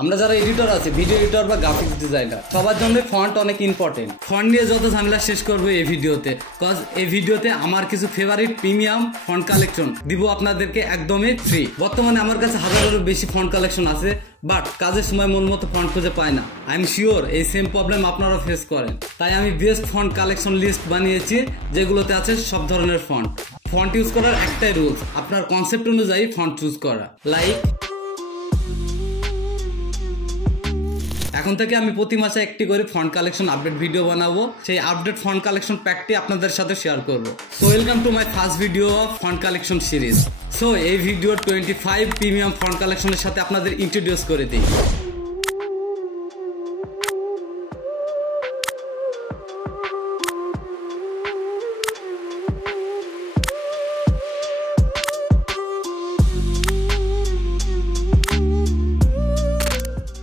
আমরা যারা এডিটর আছে, ভিডিও এডিটর বা গ্রাফিক্স ডিজাইনার, সবার জন্য ফন্ট অনেক ইম্পর্টেন্ট। ফন্ট নিয়ে যত ঝামেলা শেষ করবো এই ভিডিওতে, কজ এই ভিডিওতে আমার কিছু ফেভারিট প্রিমিয়াম ফন্ট কালেকশন দিব আপনাদেরকে একদমই ফ্রি। বর্তমানে আমার কাছে হাজারেরও বেশি ফন্ট কালেকশন আছে, বাট কাজের সময় মন মতো ফন্ট খুঁজে পায় না। আই এম শিওর এই সেম প্রবলেম আপনারা ফেস করেন। তাই আমি বেস্ট ফন্ট কালেকশন লিস্ট বানিয়েছি, যেগুলোতে আছে সব ধরনের ফন্ট। ফন্ট ইউজ করার একটাই রুলস, আপনার কনসেপ্ট অনুযায়ী ফন্ট চুজ করা। লাইক এখন থেকে আমি প্রতি মাসে একটি করে ফন্ট কালেকশন আপডেট ভিডিও বানাবো, সেই আপডেট ফন্ট কালেকশন প্যাকটি আপনাদের সাথে শেয়ার করবো। So welcome to my first video of font collection series. So এই ভিডিওর 25 প্রিমিয়াম ফন্ট কালেকশনের সাথে আপনাদের ইন্ট্রোডিউস করে দিই।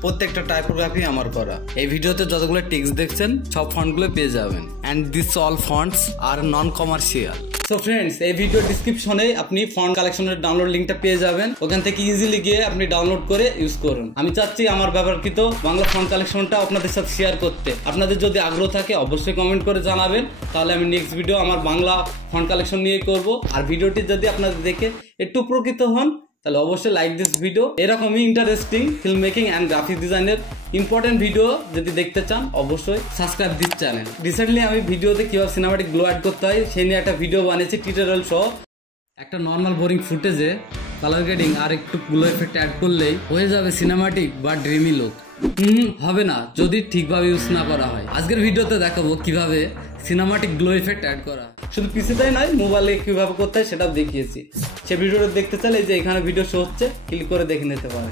প্রত্যেকটা টাইপোগ্রাফি আমার করা। এই ভিডিওতে যতগুলো টেক্সট দেখছেন সব ফন্টগুলো পেয়ে যাবেন, and this all fonts are non commercial. So friends, এই ভিডিও ডিসক্রিপশনে আপনি ফন্ট কালেকশনের ডাউনলোড লিঙ্কটা পেয়ে যাবেন, ওখান থেকে ইজিলি গিয়ে আপনি ডাউনলোড করে ইউজ করুন। আমি চাচ্ছি আমার ব্যবহৃত বাংলা ফন্ট কালেকশনটা আপনাদের সাথে শেয়ার করতে। আপনাদের যদি আগ্রহ থাকে অবশ্যই কমেন্ট করে জানাবেন, তাহলে আমি নেক্সট ভিডিও আমার বাংলা ফন্ট কালেকশন নিয়ে করব। আর ভিডিওটি যদি আপনাদের দেখে একটু উপকৃত হন তাহলে অবশ্যই লাইক দিস ভিডিও। এরকমই interesting film making and graphic ডিজাইনের ইম্পর্টেন্ট ভিডিও যদি দেখতে চান অবশ্যই সাবস্ক্রাইব দিস চ্যানেল। রিসেন্টলি আমি ভিডিওতে কিভাবে সিনেমাটিক গ্লো অ্যাড করতে হয় সেই নিয়ে একটা ভিডিও বানিয়েছি, টিউটোরিয়াল সহ। একটা নর্মাল বোরিং ফুটেজে কালার গ্রেডিং আর একটু গ্লো এফেক্ট অ্যাড করলেই হয়ে যাবে সিনেমাটিক বা ড্রিমি লুক। হবে না যদি ঠিকভাবে ইউজ না করা হয়। আজকের ভিডিওতে দেখাবো কিভাবে সিনেমাটিক গ্লো এফেক্ট অ্যাড করা, শুধু পিসিতেই নয় মোবাইলে কিভাবে করতে হয় সেটাও দেখিয়েছি। সে ভিডিওটা দেখতে চাইলে যে এখানে ভিডিও শো হচ্ছে, ক্লিক করে দেখে নিতে পারে।